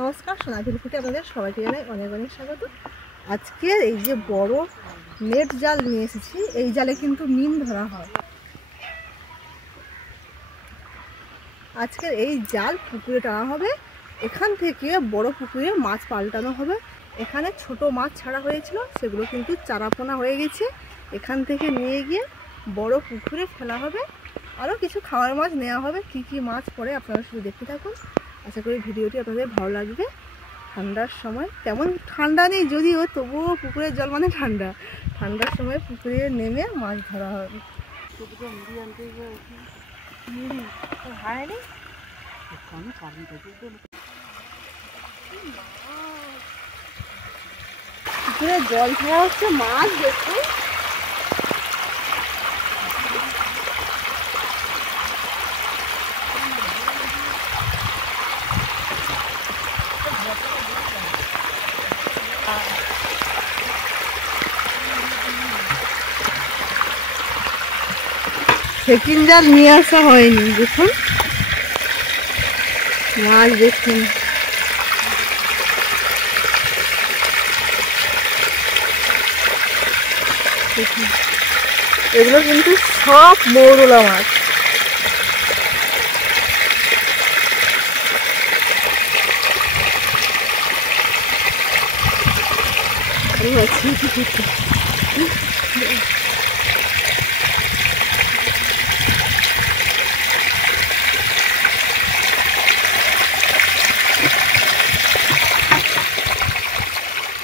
নমস্কার, সোনাঝুরি থেকে আপনাদের সবাইকে জানাই অনেক অনেক স্বাগত। আজকে এই যে বড় নেট জাল নিয়ে এসেছি, এই জালে কিন্তু মিন ধরা হয়। আজকের এই জাল পুকুরে টানা হবে, এখান থেকে বড় পুকুরে মাছ পাল্টানো হবে। এখানে ছোট মাছ ছাড়া হয়েছিল, সেগুলো কিন্তু চারাপোনা হয়ে গেছে। এখান থেকে নিয়ে গিয়ে বড় পুকুরে ফেলা হবে, আরও কিছু খাওয়ার মাছ নেওয়া হবে। কি কি মাছ পড়ে আপনারা শুধু দেখতে থাকুন। আশা করি ভিডিওটি আপনাদের ভালো লাগবে। ঠান্ডার সময় তেমন ঠান্ডা নেই যদিও, তবুও পুকুরের জল মানে ঠান্ডা। ঠান্ডার সময় পুকুরে নেমে মাছ ধরা হবে। পুকুরে জল ধরা হচ্ছে, মাছ দেখুন। সেকেন্ড জাল নিয়ে আসা হয়নি, দেখুন মাছ দেখুন। এগুলো কিন্তু সব মৌরলা মাছ।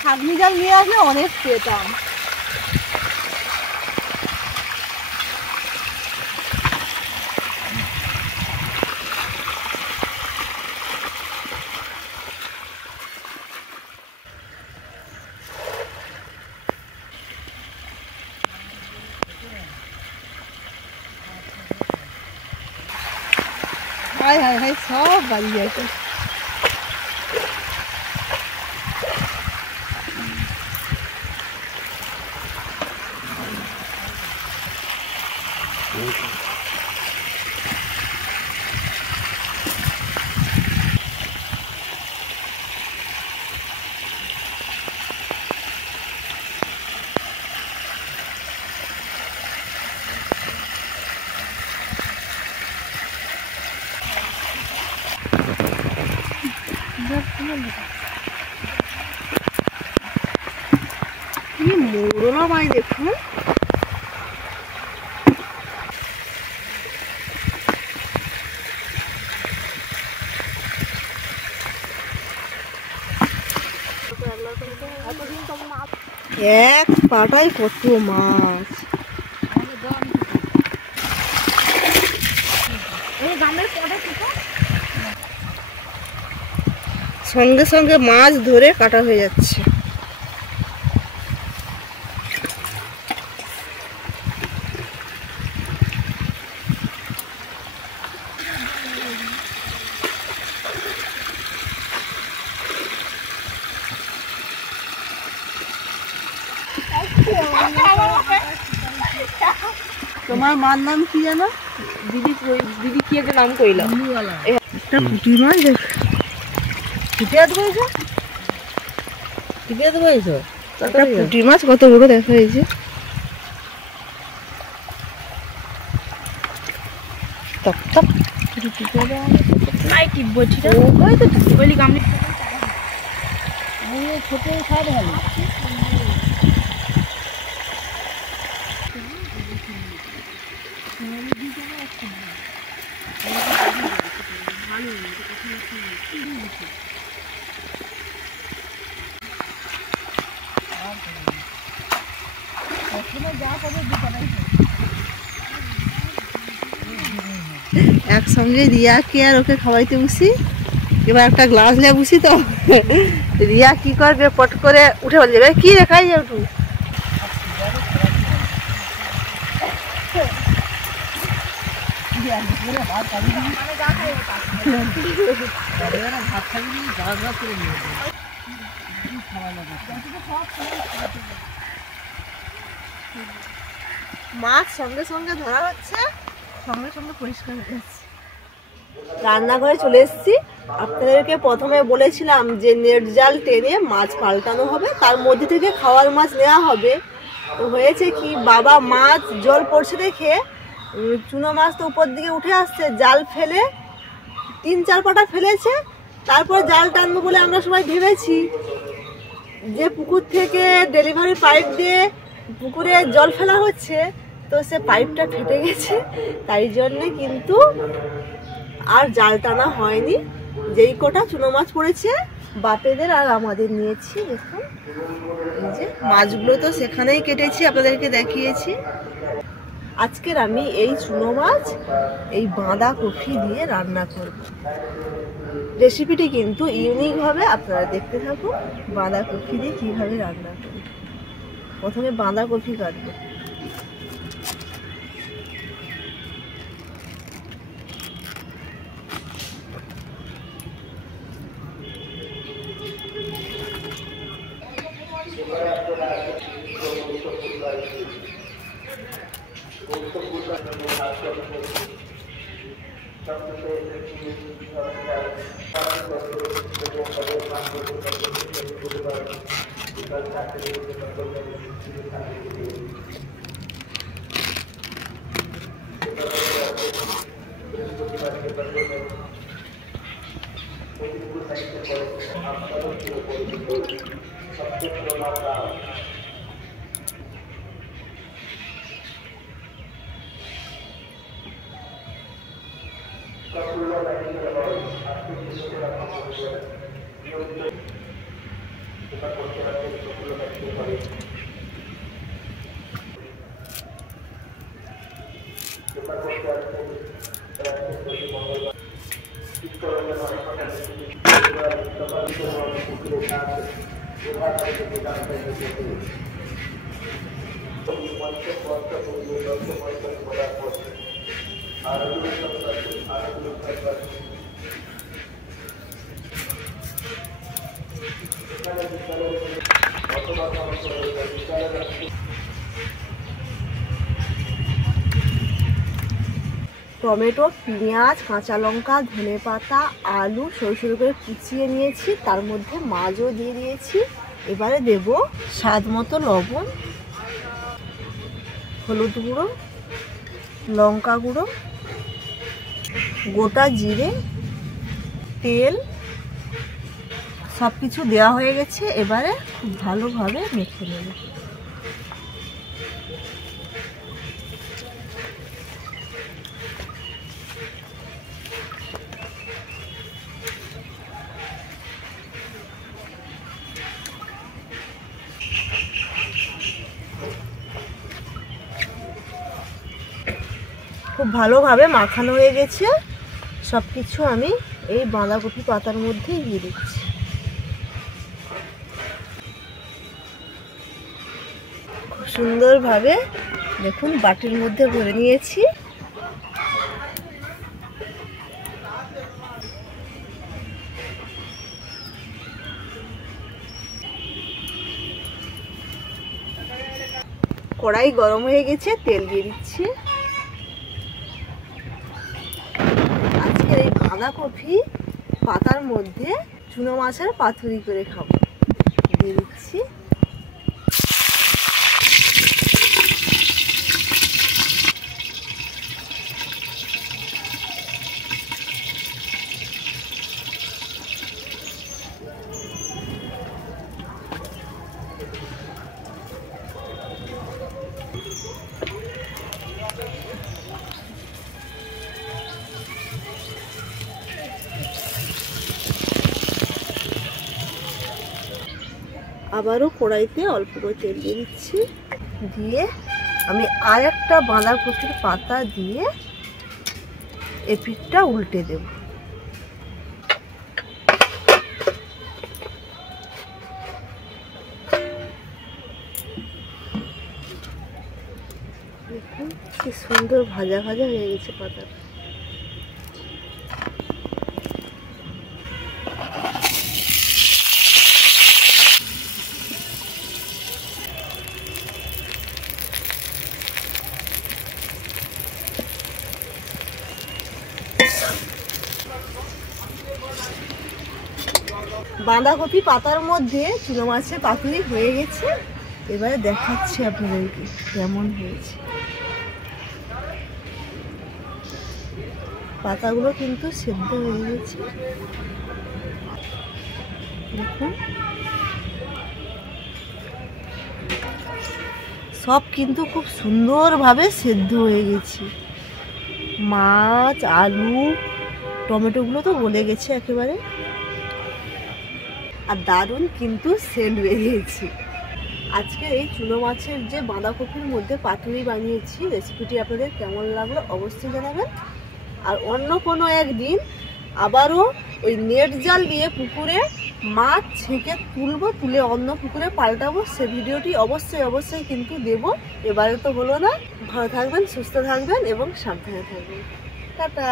ছাগনি জাল নিয়ে আসলে অনেক পেতাম। হায় হায় হায়, সব বাড়ি আছে। কি মৌরলা মাছ দেখুন। এক পাটায় কত মাছ। সঙ্গে সঙ্গে মাছ ধরে কাটা হয়ে যাচ্ছে। তোমার মার নাম কি জানো? দিদি দিদি কি একটা নাম কইলা? একটা পুঁটি মাছ দেখ। পুঁটি মাছ কত বড় দেখা হয়েছে। একসঙ্গে রিয়াকে আর ওকে খাওয়াইতে বসি। এবার একটা গ্লাস নিয়ে বসি, তো রিয়া কি করবে, পট করে উঠে বলে যাবে কি রেখাই যে উঠু। মাছ সঙ্গে সঙ্গে ধরা হচ্ছে, সঙ্গে সঙ্গে পরিষ্কার হয়ে যাচ্ছে। রান্নাঘরে চলে এসেছি। আপনাদেরকে প্রথমে বলেছিলাম যে নেট জাল টেনে মাছ পাল্টানো হবে, তার মধ্যে থেকে খাওয়ার মাছ নেওয়া হবে। তো হয়েছে কি, বাবা মাছ জল পড়ছে দেখে চুনো মাছ তো উপর দিকে উঠে আসছে, জাল ফেলে 3-4 পাটা ফেলেছে। তারপর জাল টানবো বলে আমরা সবাই ভেবেছি যে পুকুর থেকে ডেলিভারি পাইপ দিয়ে পুকুরে জল ফেলা হচ্ছে, তো সে পাইপটা ফেটে গেছে, তাই জন্যে কিন্তু আর জাল টানা হয়নি। যেই কটা চুনো মাছ পড়েছে বাপেদের আর আমাদের নিয়েছি। দেখুন এই যে মাছগুলো তো সেখানেই কেটেছি, আপনাদেরকে দেখিয়েছি। আজকের আমি এই চুনো মাছ এই বাঁধাকপি দিয়ে রান্না করব। রেসিপিটি কিন্তু ইউনিক হবে, আপনারা দেখতে থাকুন বাঁধাকপি দিয়ে কীভাবে রান্না করি। প্রথমে বাঁধাকপি কাটবো। টমেটো, পেঁয়াজ, কাঁচা লঙ্কা, ধনেপাতা, আলু সরু সরু করে কুচিয়ে নিয়েছি, তার মধ্যে মাছও দিয়ে দিয়েছি। এবারে দেব স্বাদ মতো লবণ, হলুদ গুঁড়ো, লঙ্কা গুঁড়ো, গোটা জিরে, তেল, সব কিছু দেওয়া হয়ে গেছে। এবারে খুব ভালোভাবে মেখে নেব। খুব ভালোভাবে মাখানো হয়ে গেছে। সব কিছু আমি এই বাঁধাকপি পাতার মধ্যে দিয়ে দিচ্ছি। খুব সুন্দরভাবে দেখুন বাটির মধ্যে ভরে নিয়েছি। কড়াই গরম হয়ে গেছে, তেল দিয়ে দিচ্ছি। আজকের এই বাঁধাকপি পাতার মধ্যে চুনো মাছের পাতুরি করে খাবো। দিয়ে দিচ্ছি। আবারও কড়াইতে অল্প করে তেল দিয়ে দিচ্ছি। দিয়ে আমি আর একটা বাঁধাকপির পাতা দিয়ে এপিঠটা উল্টে দেব। দেখুন কি সুন্দর ভাজা ভাজা হয়ে গেছে পাতাটা। বাঁধাকপি পাতার মধ্যে চুনো মাছের পাতুরি হয়ে গেছে। এবারে দেখাচ্ছি আপনাদেরকে কেমন হয়েছে। পাতাগুলো কিন্তু সেদ্ধ হয়ে গেছে, দেখুন সব কিন্তু খুব সুন্দরভাবে সেদ্ধ হয়ে গেছে। মাছ, আলু, টমেটোগুলো তো গলে গেছে একেবারে, আর দারুণ কিন্তু সেন্ট বেরিয়েছে। আজকে এই চুনো মাছের যে বাঁধাকপির মধ্যে পাতুরি বানিয়েছি, রেসিপিটি আপনাদের কেমন লাগলো অবশ্যই জানাবেন। আর অন্য কোনো একদিন আবারও ওই নেট জাল দিয়ে পুকুরে মাছ ছেঁকে তুলবো, তুলে অন্য পুকুরে পাল্টাবো, সে ভিডিওটি অবশ্যই কিন্তু দেব। এবারে তো হলো না। ভালো থাকবেন, সুস্থ থাকবেন এবং সাবধানে থাকবেন। টাটা।